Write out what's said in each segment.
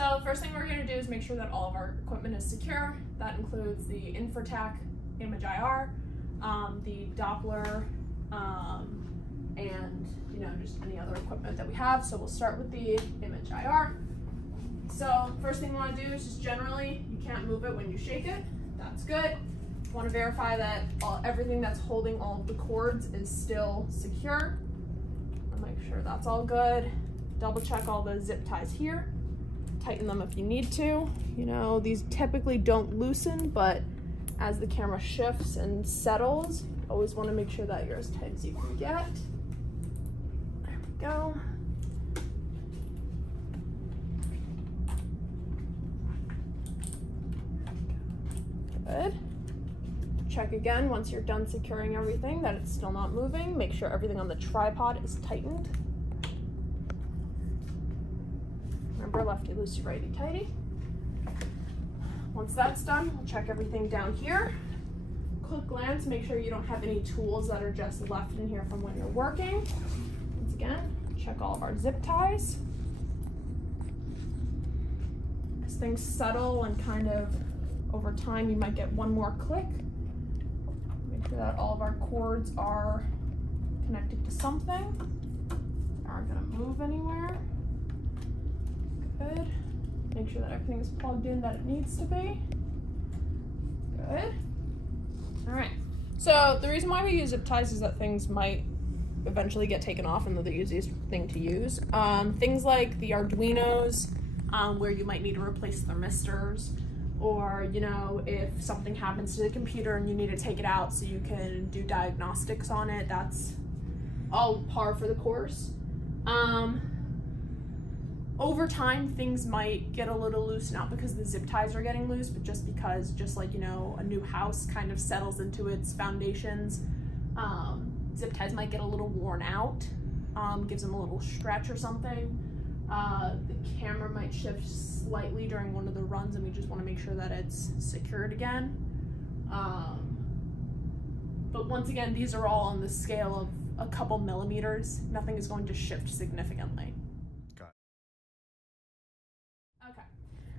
So first thing we're going to do is make sure that all of our equipment is secure. That includes the Infratech image IR, the Doppler, and just any other equipment that we have. So we'll start with the image IR. So first thing we want to do is just generally, you can't move it when you shake it. That's good. You want to verify that everything that's holding all of the cords is still secure. And make sure that's all good. Double check all the zip ties here. Tighten them if you need to. These typically don't loosen, but as the camera shifts and settles, always want to make sure that you're as tight as you can get. There we go. Good. Check again once you're done securing everything that it's still not moving. Make sure everything on the tripod is tightened. Remember, lefty loosey, righty tighty. Once that's done, we'll check everything down here. Quick glance, make sure you don't have any tools that are just left in here from when you're working. Once again, check all of our zip ties. As things settle and kind of over time, you might get one more click. Make sure that all of our cords are connected to something. They aren't gonna move anywhere. Good. Make sure that everything is plugged in that it needs to be. Good. All right. So the reason why we use zip ties is that things might eventually get taken off, and they're the easiest thing to use. Things like the Arduinos, where you might need to replace thermistors, or if something happens to the computer and you need to take it out so you can do diagnostics on it, that's all par for the course. Over time, things might get a little loose, not because the zip ties are getting loose, but just because, like, a new house kind of settles into its foundations, zip ties might get a little worn out, gives them a little stretch or something. The camera might shift slightly during one of the runs, and we just want to make sure that it's secured again. But once again, these are all on the scale of a couple millimeters. Nothing is going to shift significantly. Okay,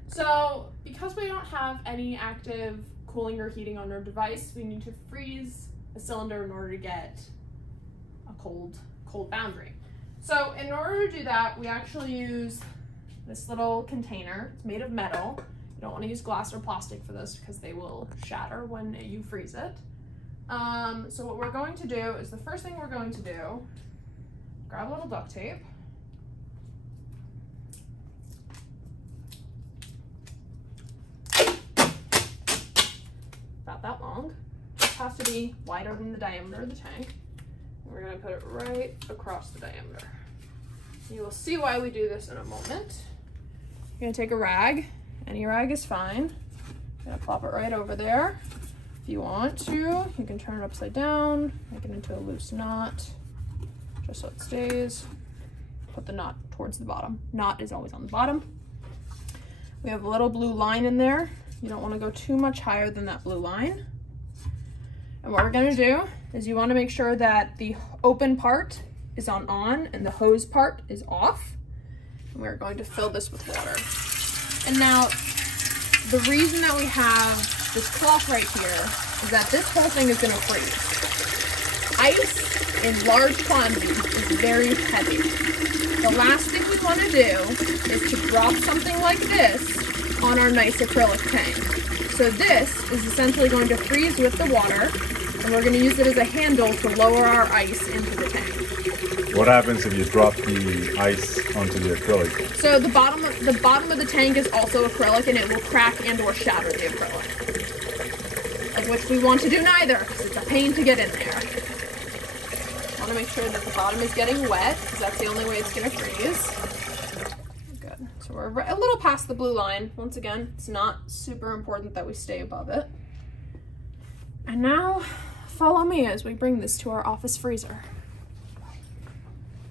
so because we don't have any active cooling or heating on our device, we need to freeze a cylinder in order to get a cold boundary. So in order to do that, we actually use this little container. It's made of metal. You don't want to use glass or plastic for this because they will shatter when you freeze it. So what we're going to do is, the first thing we're going to do, grab a little duct tape. About that long. Just has to be wider than the diameter of the tank. And we're going to put it right across the diameter. You will see why we do this in a moment. You're going to take a rag. Any rag is fine. You're going to plop it right over there. If you want to, you can turn it upside down, make it into a loose knot, just so it stays. Put the knot towards the bottom. Knot is always on the bottom. We have a little blue line in there. You don't want to go too much higher than that blue line. And what we're going to do is, you want to make sure that the open part is on and the hose part is off. And we're going to fill this with water. And now, the reason that we have this cloth right here is that this whole thing is going to freeze. Ice in large quantities is very heavy. The last thing we want to do is to drop something like this on our nice acrylic tank. So this is essentially going to freeze with the water, and we're going to use it as a handle to lower our ice into the tank. What happens if you drop the ice onto the acrylic? So the bottom of the tank is also acrylic, and it will crack and or shatter the acrylic. Of which we want to do neither, because it's a pain to get in there. Want to make sure that the bottom is getting wet, because that's the only way it's going to freeze. Good. So we're a little past the blue line. Once again, it's not super important that we stay above it. And now, follow me as we bring this to our office freezer.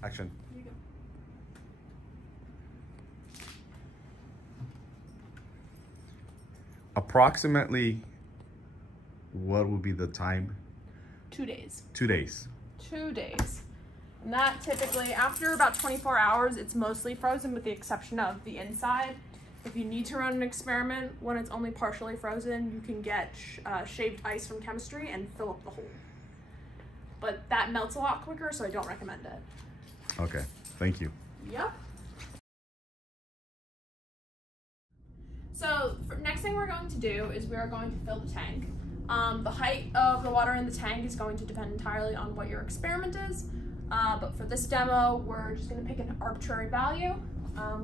Action. Approximately, what will be the time? 2 days. 2 days. 2 days. And that typically, after about 24 hours, it's mostly frozen with the exception of the inside. If you need to run an experiment when it's only partially frozen, you can get shaved ice from chemistry and fill up the hole. But that melts a lot quicker, so I don't recommend it. Okay, thank you. Yep. So next thing we're going to do is we are going to fill the tank. The height of the water in the tank is going to depend entirely on what your experiment is. But for this demo, we're just going to pick an arbitrary value.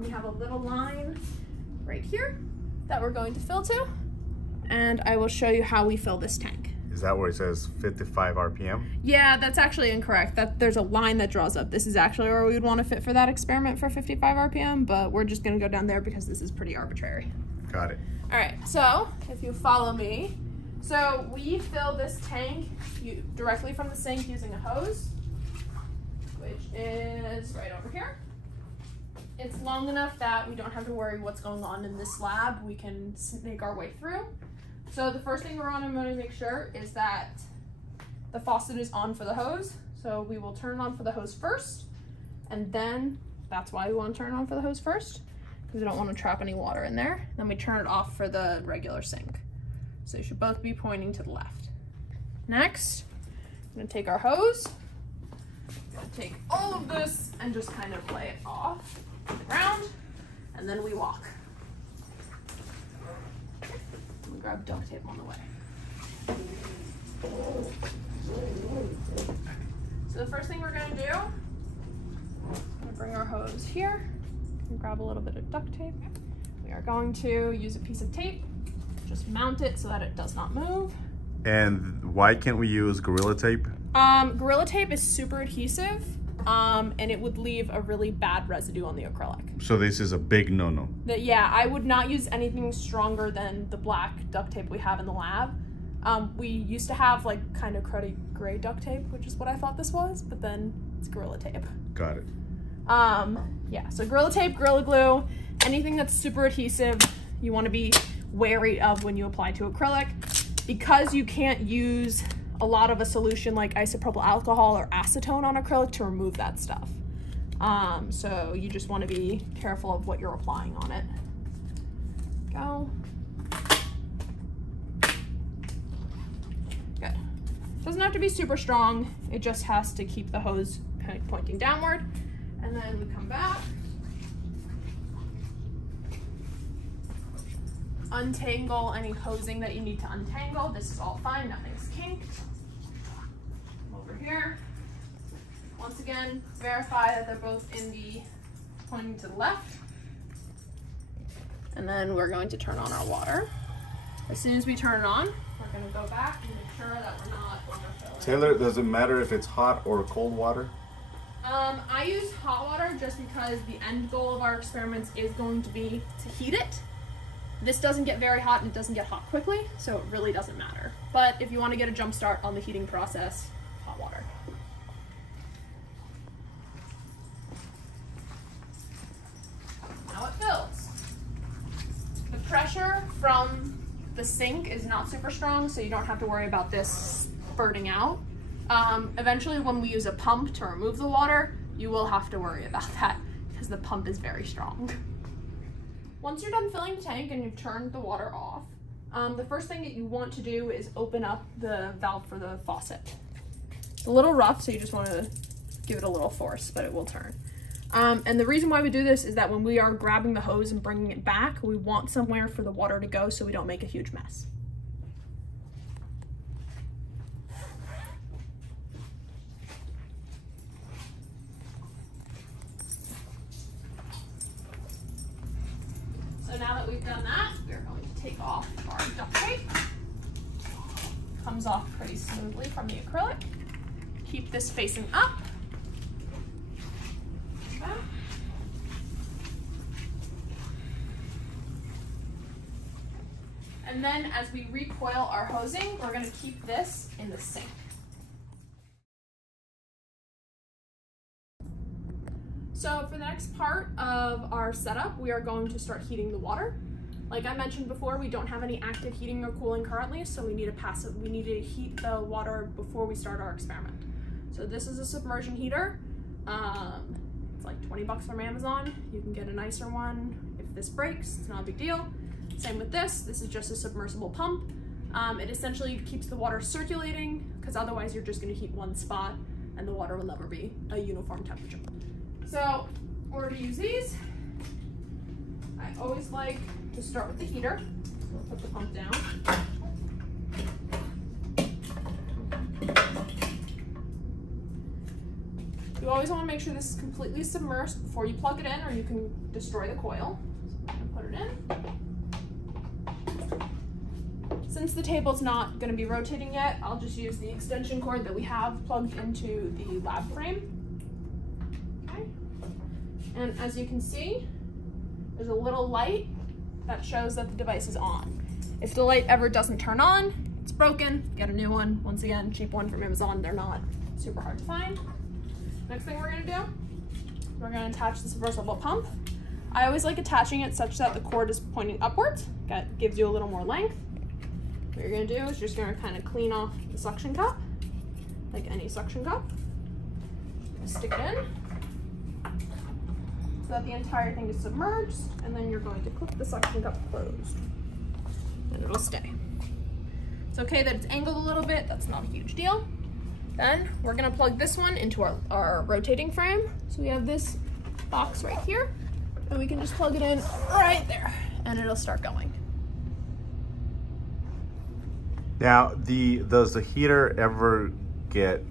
We have a little line right here that we're going to fill to. And I will show you how we fill this tank. Is that where it says 55 RPM? Yeah, that's actually incorrect. There's a line that draws up. This is actually where we would want to fit for that experiment for 55 RPM, but we're just going to go down there because this is pretty arbitrary. Got it. All right, so if you follow me, so we fill this tank directly from the sink using a hose, which is right over here. It's long enough that we don't have to worry what's going on in this lab. We can snake our way through. So the first thing we're going to make sure is that the faucet is on for the hose. So we will turn it on for the hose first, and then that's why we want to turn it on for the hose first, because we don't want to trap any water in there. Then we turn it off for the regular sink. So you should both be pointing to the left. Next, I'm going to take our hose, I'm going to take all of this and just kind of lay it off to the ground, and then we walk. We grab duct tape on the way. So the first thing we're going to do, I'm going to bring our hose here and grab a little bit of duct tape. We are going to use a piece of tape, just mount it so that it does not move. And why can't we use Gorilla Tape? Gorilla Tape is super adhesive, and it would leave a really bad residue on the acrylic. So this is a big no-no. Yeah, I would not use anything stronger than the black duct tape we have in the lab. We used to have like kind of cruddy gray duct tape, which is what I thought this was, but then it's Gorilla Tape. Got it. Yeah, so Gorilla Tape, Gorilla Glue, anything that's super adhesive, you want to be wary of when you apply to acrylic, because you can't use a lot of a solution like isopropyl alcohol or acetone on acrylic to remove that stuff. So you just want to be careful of what you're applying on it. Go. Good. Doesn't have to be super strong. It just has to keep the hose pointing downward. And then we come back. Untangle any hosing that you need to untangle. This is all fine, nothing's kinked. Come over here. Once again, verify that they're both in the pointing to the left. And then we're going to turn on our water. As soon as we turn it on, we're going to go back and make sure that we're not overfilling. Taylor, does it matter if it's hot or cold water? I use hot water just because the end goal of our experiments is going to be to heat it. This doesn't get very hot and it doesn't get hot quickly, so it really doesn't matter. But if you want to get a jump start on the heating process, hot water. Now it fills. The pressure from the sink is not super strong, so you don't have to worry about this spurting out. Eventually, when we use a pump to remove the water, you will have to worry about that because the pump is very strong. Once you're done filling the tank and you've turned the water off, the first thing that you want to do is open up the valve for the faucet. It's a little rough, so you just want to give it a little force, but it will turn. And the reason why we do this is that when we are grabbing the hose and bringing it back, we want somewhere for the water to go so we don't make a huge mess. So now that we've done that, we're going to take off our duct tape. Comes off pretty smoothly from the acrylic. Keep this facing up. And then as we recoil our hosing, we're going to keep this in the sink. So for the next part of our setup, we are going to start heating the water. Like I mentioned before, we don't have any active heating or cooling currently, so we need to heat the water before we start our experiment. So this is a submersion heater. It's like 20 bucks from Amazon. You can get a nicer one if this breaks, it's not a big deal. Same with this. This is just a submersible pump. It essentially keeps the water circulating, because otherwise you're just going to heat one spot and the water will never be a uniform temperature. So in order to use these, I always like to start with the heater. So we'll put the pump down. You always want to make sure this is completely submersed before you plug it in, or you can destroy the coil. So I'm going to put it in. Since the table's not going to be rotating yet, I'll just use the extension cord that we have plugged into the lab frame. Okay. And as you can see, there's a little light that shows that the device is on. If the light ever doesn't turn on, it's broken, get a new one. Once again, cheap one from Amazon, they're not super hard to find. Next thing we're gonna do, we're gonna attach the submersible pump. I always like attaching it such that the cord is pointing upwards. That gives you a little more length. What you're gonna do is you're just gonna kind of clean off the suction cup, like any suction cup. Stick it in, so that the entire thing is submerged, and then you're going to clip the suction cup closed, and it'll stay. It's okay that it's angled a little bit, that's not a huge deal. Then we're gonna plug this one into our rotating frame. So we have this box right here, and we can just plug it in right there, and it'll start going. Now, does the heater ever get,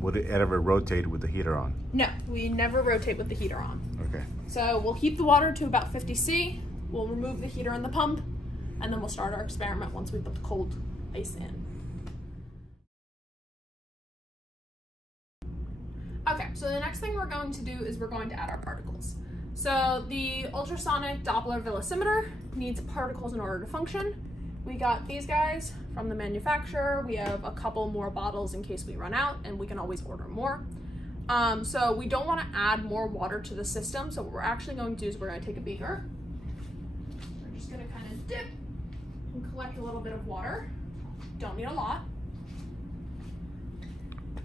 would it ever rotate with the heater on? No, we never rotate with the heater on. Okay. So we'll heat the water to about 50 C, we'll remove the heater and the pump, and then we'll start our experiment once we put the cold ice in. Okay, so the next thing we're going to do is we're going to add our particles. So the ultrasonic Doppler velocimeter needs particles in order to function. We got these guys from the manufacturer. We have a couple more bottles in case we run out, and we can always order more. So we don't want to add more water to the system. So what we're actually going to do is we're going to take a beaker. We're just going to kind of dip and collect a little bit of water. Don't need a lot.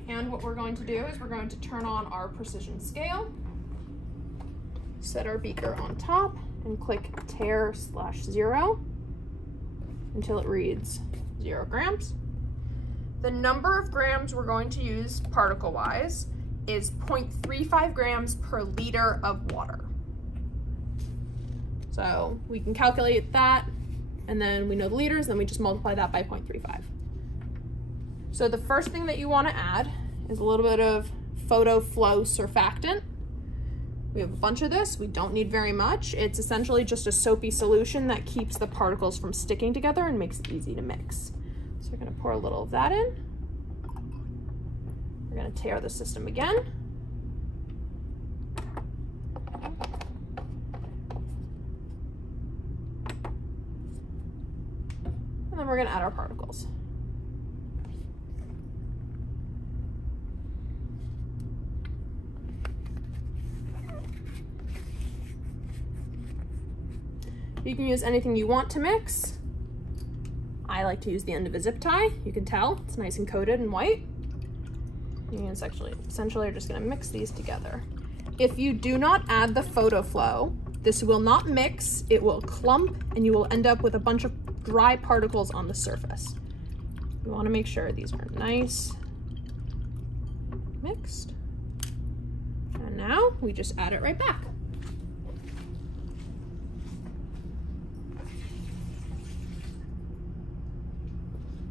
And what we're going to do is we're going to turn on our precision scale, set our beaker on top, and click tare/0 until it reads 0 grams. The number of grams we're going to use particle-wise is 0.35 grams per liter of water. So we can calculate that, and then we know the liters, then we just multiply that by 0.35. So the first thing that you want to add is a little bit of photo flow surfactant. We have a bunch of this. We don't need very much. It's essentially just a soapy solution that keeps the particles from sticking together and makes it easy to mix. So we're going to pour a little of that in. We're going to tare the system again. And then we're going to add our particles. You can use anything you want to mix. I like to use the end of a zip tie. You can tell it's nice and coated and white. You essentially are just going to mix these together. If you do not add the photo flow, this will not mix, it will clump, and you will end up with a bunch of dry particles on the surface. You want to make sure these are nice mixed. And now we just add it right back.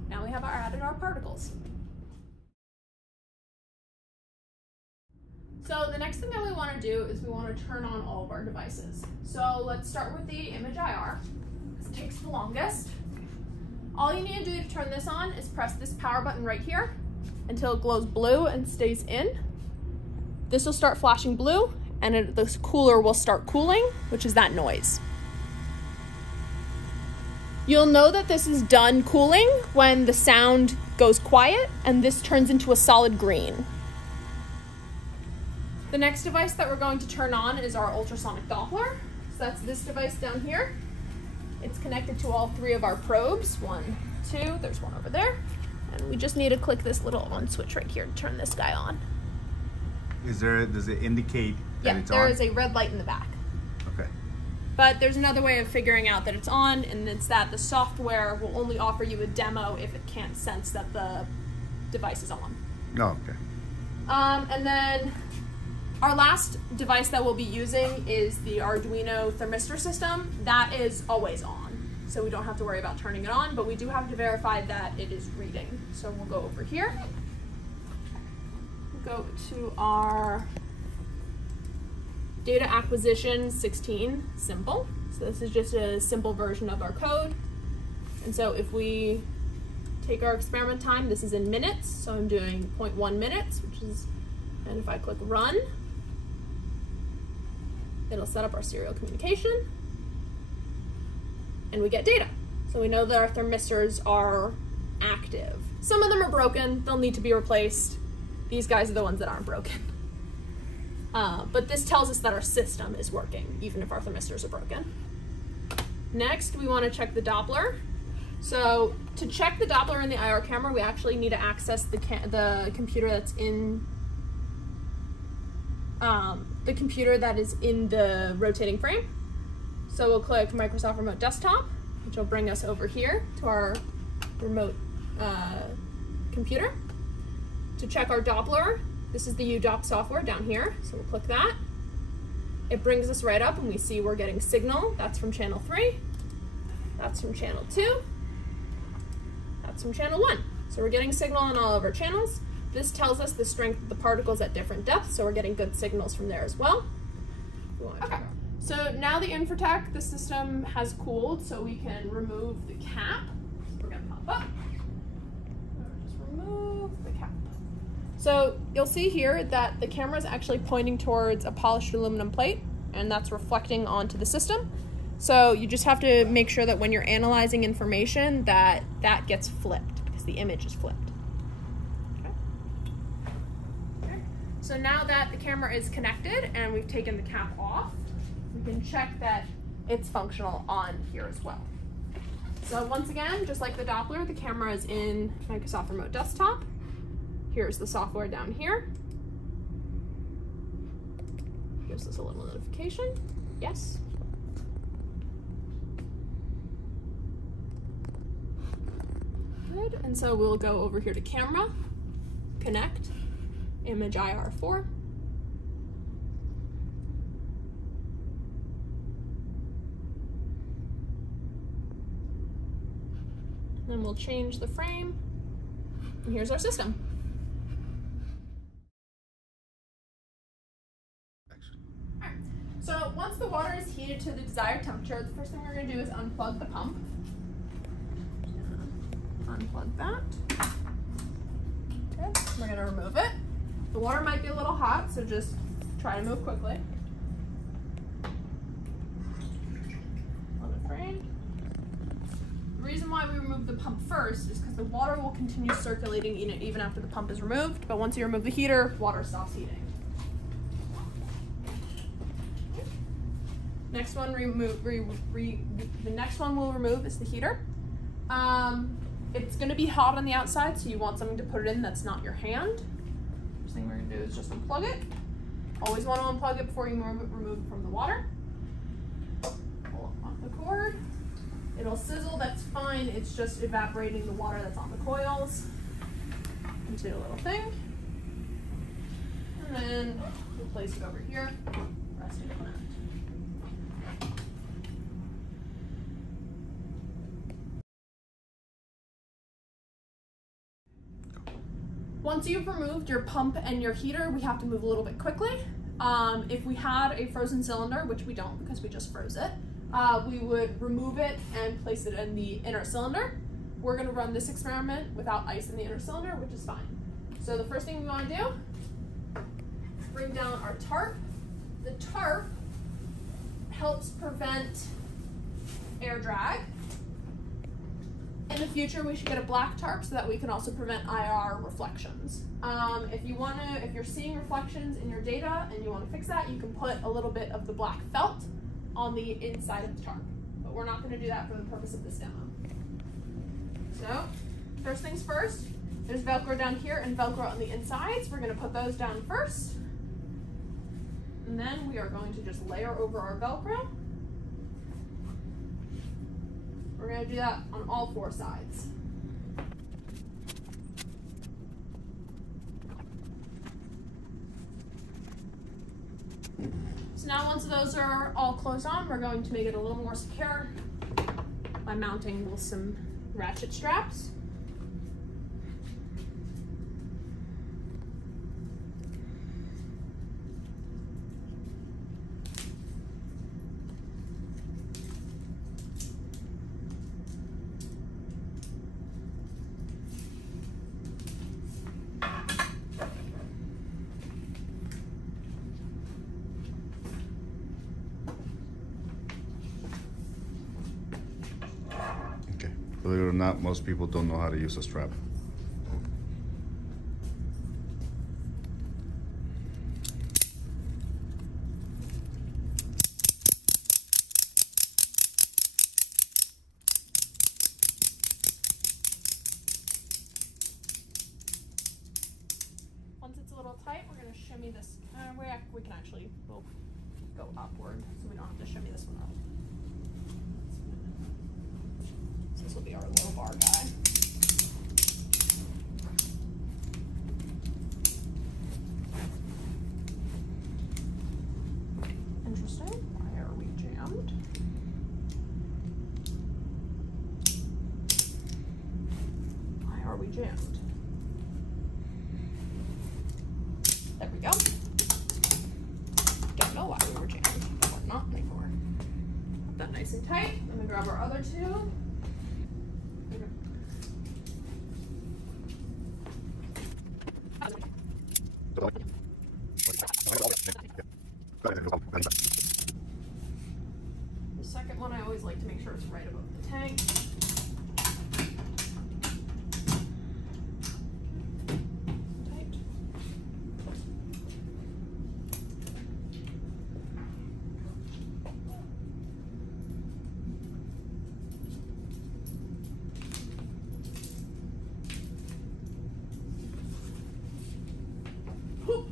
Now we have added our particles. So the next thing that we want to do is we want to turn on all of our devices. So let's start with the image IR, because it takes the longest. All you need to do to turn this on is press this power button right here until it glows blue and stays in. This will start flashing blue, and the cooler will start cooling, which is that noise. You'll know that this is done cooling when the sound goes quiet and this turns into a solid green. The next device that we're going to turn on is our ultrasonic Doppler. So that's this device down here. It's connected to all 3 of our probes. 1, 2, there's one over there. And we just need to click this little on switch right here to turn this guy on. Does it indicate that it's on? Yeah, there is a red light in the back. Okay. But there's another way of figuring out that it's on, and it's that the software will only offer you a demo if it can't sense that the device is on. Oh, okay. And then our last device that we'll be using is the Arduino thermistor system. That is always on, so we don't have to worry about turning it on, but we do have to verify that it is reading. So we'll go over here, go to our data acquisition 16 simple. So this is just a simple version of our code. And so if we take our experiment time, this is in minutes, so I'm doing 0.1 minutes, which is, and if I click run, it'll set up our serial communication, and we get data. So we know that our thermistors are active. Some of them are broken, they'll need to be replaced. These guys are the ones that aren't broken. But this tells us that our system is working, even if our thermistors are broken. Next, we want to check the Doppler. So to check the Doppler in the IR camera, we actually need to access the computer that's in the computer that is in the rotating frame. So we'll click Microsoft Remote Desktop, which will bring us over here to our remote computer. To check our Doppler, this is the UDOP software down here, so we'll click that. It brings us right up and we see we're getting signal. That's from channel 3, that's from channel 2, that's from channel 1. So we're getting signal on all of our channels. This tells us the strength of the particles at different depths, so we're getting good signals from there as well. Okay, so now the Infratech, the system has cooled, so we can remove the cap. So we're gonna pop up. Just remove the cap. So you'll see here that the camera is actually pointing towards a polished aluminum plate, and that's reflecting onto the system. So you just have to make sure that when you're analyzing information that that gets flipped, because the image is flipped. Okay. So now that the camera is connected and we've taken the cap off, we can check that it's functional on here as well. So once again, just like the Doppler, the camera is in Microsoft Remote Desktop. Here's the software down here. Gives us a little notification. Yes. Good. And so we'll go over here to camera, connect, image IR4. Then we'll change the frame. And here's our system. So once the water is heated to the desired temperature, the first thing we're going to do is unplug the pump. Unplug that. Okay, we're going to remove it. The water might be a little hot, so just try to move quickly. On the frame. The reason why we remove the pump first is because the water will continue circulating even after the pump is removed, but once you remove the heater, water stops heating. Next one, the next one we'll remove is the heater. It's going to be hot on the outside, so you want something to put it in that's not your hand. First thing we're going to do is just unplug it. Always want to unplug it before you remove it from the water. Pull off the cord. It'll sizzle, that's fine. It's just evaporating the water that's on the coils into a little thing. And then we'll place it over here, resting on it. Once you've removed your pump and your heater, we have to move a little bit quickly. If we had a frozen cylinder, which we don't because we just froze it, we would remove it and place it in the inner cylinder. We're going to run this experiment without ice in the inner cylinder, which is fine. So the first thing we want to do is bring down our tarp. The tarp helps prevent air drag. In the future, we should get a black tarp so that we can also prevent IR reflections. If you're seeing reflections in your data and you want to fix that, you can put a little bit of the black felt on the inside of the tarp. But we're not going to do that for the purpose of this demo. So, first things first, there's Velcro down here and Velcro on the insides. We're going to put those down first. And then we are going to just layer over our Velcro. We're going to do that on all 4 sides. So now once those are all closed on, we're going to make it a little more secure by mounting with some ratchet straps. Believe it or not, most people don't know how to use a strap. Once it's a little tight, we're going to shimmy this. We can actually both go upward, so we don't have to shimmy this one up. This will be our low bar guy. Interesting. Why are we jammed? Why are we jammed? There we go. Don't know why we were jammed, but we're not anymore. Put that nice and tight. I'm gonna grab our other two. The second one, I always like to make sure it's right above the tank. Tight. Whew.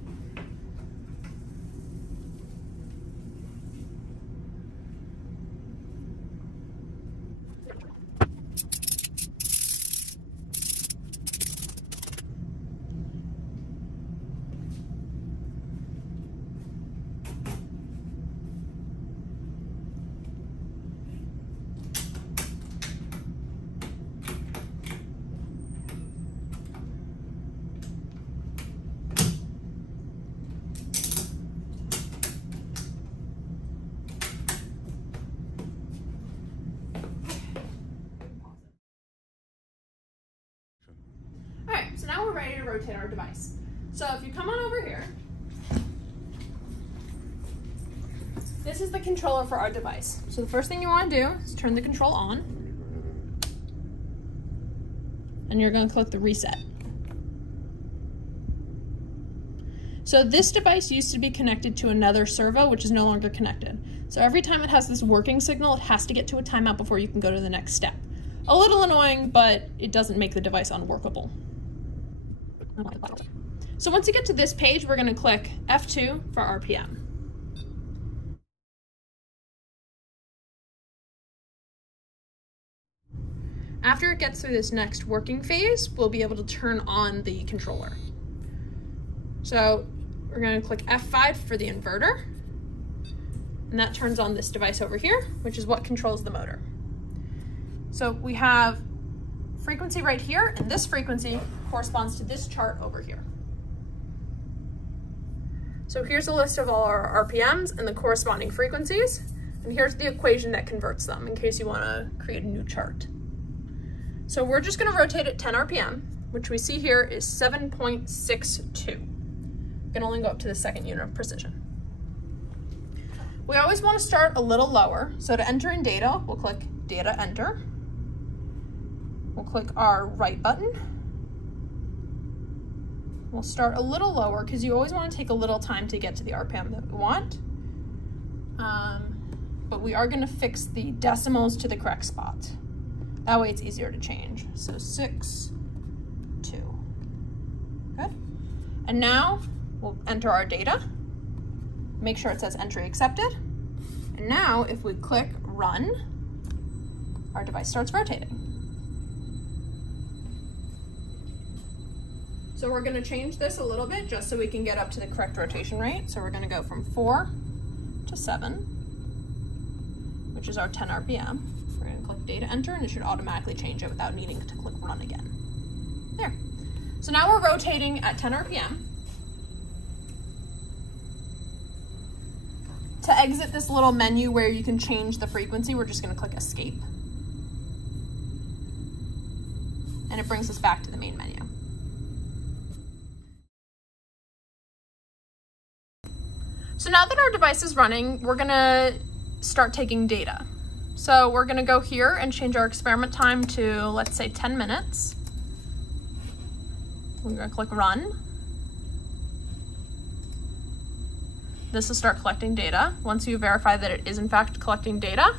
So now we're ready to rotate our device. So if you come on over here, this is the controller for our device. So the first thing you want to do is turn the control on, and you're going to click the reset. So this device used to be connected to another servo, which is no longer connected. So every time it has this working signal, it has to get to a timeout before you can go to the next step. A little annoying, but it doesn't make the device unworkable. So once you get to this page, we're going to click F2 for RPM. After it gets through this next working phase, we'll be able to turn on the controller. So we're going to click F5 for the inverter, and that turns on this device over here, which is what controls the motor. So we have frequency right here, and this frequency corresponds to this chart over here. So here's a list of all our RPMs and the corresponding frequencies, and here's the equation that converts them in case you want to create a new chart. So we're just going to rotate at 10 RPM, which we see here is 7.62. You can only go up to the second unit of precision. We always want to start a little lower, so to enter in data, we'll click Data Enter. We'll click our right button. We'll start a little lower because you always want to take a little time to get to the RPM that we want. But we are going to fix the decimals to the correct spot. That way it's easier to change. So 6, 2. Good. And now we'll enter our data. Make sure it says entry accepted. And now if we click run, our device starts rotating. So we're gonna change this a little bit just so we can get up to the correct rotation rate. So we're gonna go from 4 to 7, which is our 10 RPM. We're gonna click data enter and it should automatically change it without needing to click run again. There. So now we're rotating at 10 RPM. To exit this little menu where you can change the frequency, we're just gonna click escape. And it brings us back to the main menu. So now that our device is running, we're gonna start taking data. So we're gonna go here and change our experiment time to, let's say, 10 minutes. We're gonna click run. This will start collecting data. Once you verify that it is in fact collecting data,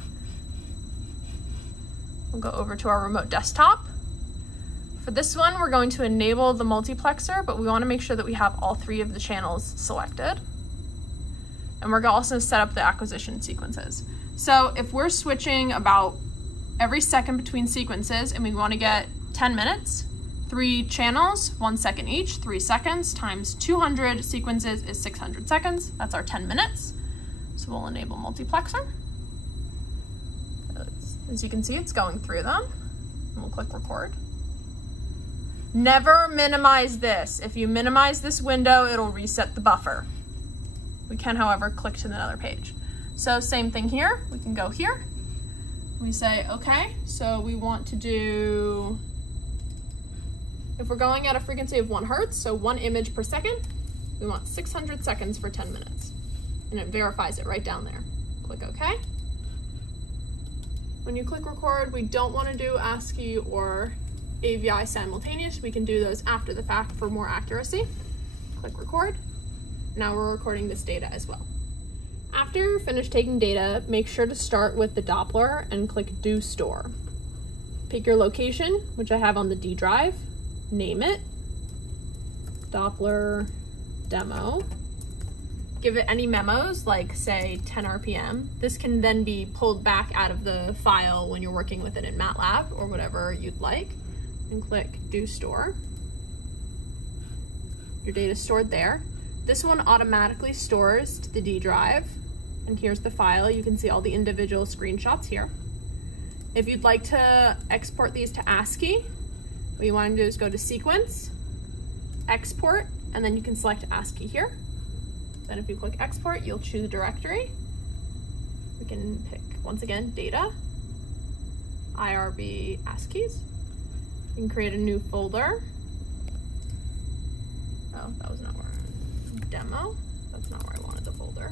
we'll go over to our remote desktop. For this one, we're going to enable the multiplexer, but we wanna make sure that we have all 3 of the channels selected. And we're also gonna set up the acquisition sequences. So if we're switching about every second between sequences and we wanna get 10 minutes, 3 channels, 1 second each, 3 seconds times 200 sequences is 600 seconds. That's our 10 minutes. So we'll enable multiplexer. As you can see, it's going through them. And we'll click record. Never minimize this. If you minimize this window, it'll reset the buffer. We can, however, click to another page. So same thing here. We can go here. We say, okay, so we want to do, if we're going at a frequency of 1 hertz, so 1 image per second, we want 600 seconds for 10 minutes. And it verifies it right down there. Click OK. When you click record, we don't want to do ASCII or AVI simultaneous. We can do those after the fact for more accuracy. Click record. Now we're recording this data as well. After you're finished taking data, make sure to start with the Doppler and click Do Store. Pick your location, which I have on the D drive, name it, Doppler demo. Give it any memos, like say 10 RPM. This can then be pulled back out of the file when you're working with it in MATLAB or whatever you'd like, and click Do Store. Your data is stored there. This one automatically stores to the D drive, and here's the file. You can see all the individual screenshots here. If you'd like to export these to ASCII, what you want to do is go to Sequence, Export, and then you can select ASCII here. Then if you click Export, you'll choose Directory. We can pick, once again, Data, IRB ASCIIs. You can create a new folder. Oh, that was not where. Demo. That's not where I wanted the folder.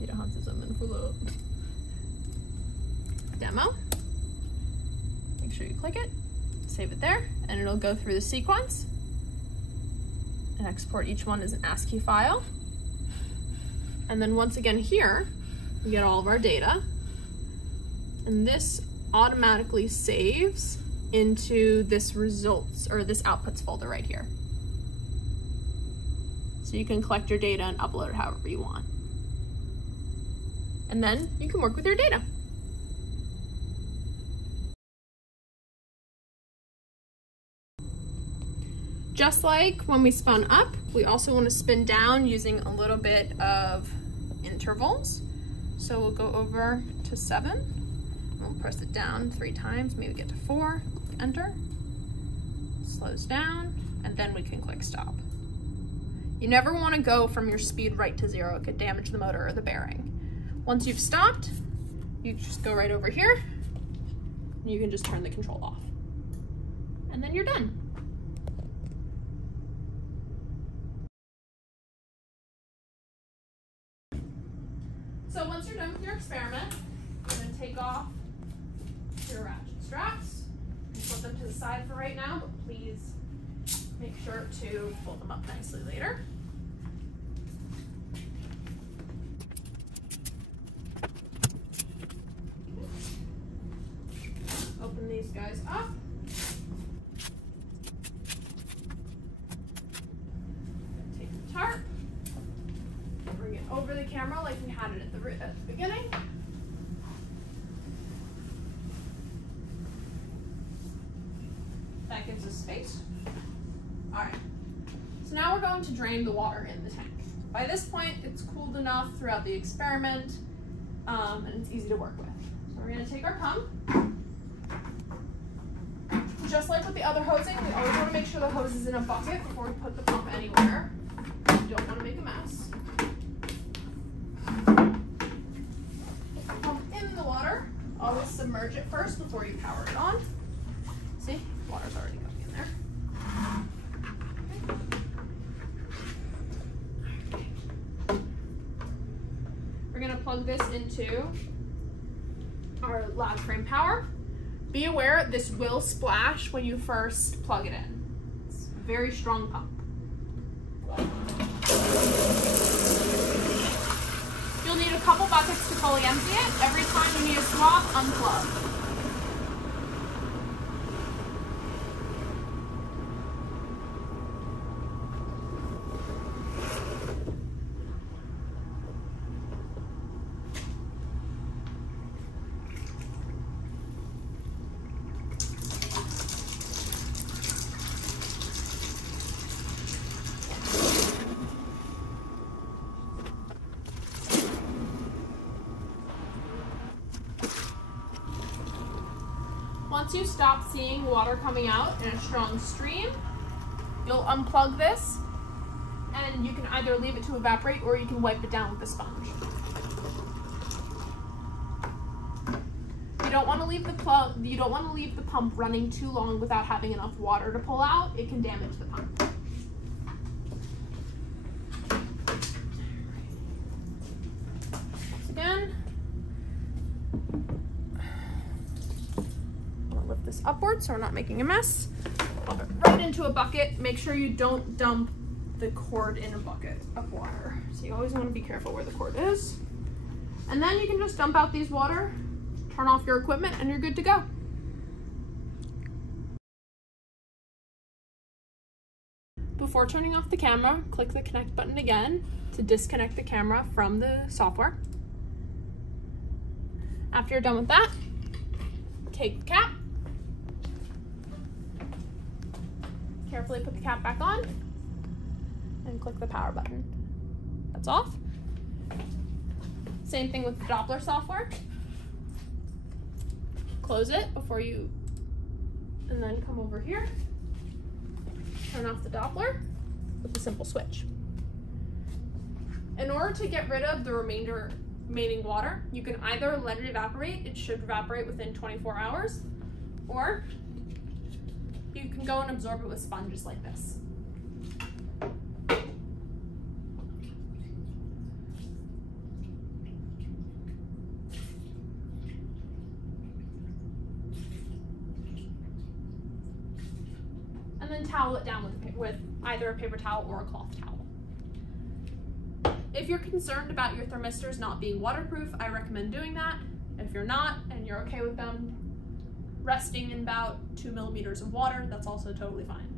You don't have to zoom in for the demo. Make sure you click it, save it there, and it'll go through the sequence and export each one as an ASCII file. And then once again here, we get all of our data, and this automatically saves into this results or this outputs folder right here. So you can collect your data and upload it however you want. And then you can work with your data. Just like when we spun up, we also want to spin down using a little bit of intervals. So we'll go over to 7. We'll press it down 3 times, maybe get to 4, click enter, slows down, and then we can click stop. You never want to go from your speed right to 0, it could damage the motor or the bearing. Once you've stopped, you just go right over here, and you can just turn the control off. And then you're done. So once you're done with your experiment, you're going to take off your ratchet straps and put them to the side for right now, but please make sure to fold them up nicely later. Open these guys up. Take the tarp, bring it over the camera like we had it at the beginning. That gives us space. All right, so now we're going to drain the water in the tank. By this point, it's cooled enough throughout the experiment, and it's easy to work with. So we're gonna take our pump. Just like with the other hosing, we always wanna make sure the hose is in a bucket before we put the pump anywhere. You don't wanna make a mess. Pump in the water. Always submerge it first before you power it on. See, water's already coming in there. We're gonna plug this into our lab frame power. Be aware this will splash when you first plug it in. It's a very strong pump. You'll need a couple buckets to fully empty it. Every time you need a swap, unplug. Once you stop seeing water coming out in a strong stream, you'll unplug this and you can either leave it to evaporate or you can wipe it down with a sponge. You don't want to leave the pump running too long without having enough water to pull out. It can damage the pump. Once again, lift this upward so we're not making a mess. Plug it right into a bucket. Make sure you don't dump the cord in a bucket of water. So you always want to be careful where the cord is. And then you can just dump out these water, turn off your equipment, and you're good to go. Before turning off the camera, click the connect button again to disconnect the camera from the software. After you're done with that, take the cap. Carefully put the cap back on and click the power button. That's off. Same thing with the Doppler software. Close it before you, and then come over here. Turn off the Doppler with a simple switch. In order to get rid of the remaining water, you can either let it evaporate. It should evaporate within 24 hours, or you can go and absorb it with sponges like this. And then towel it down with either a paper towel or a cloth towel. If you're concerned about your thermistors not being waterproof, I recommend doing that. If you're not and you're okay with them resting in about 2 millimeters of water, that's also totally fine.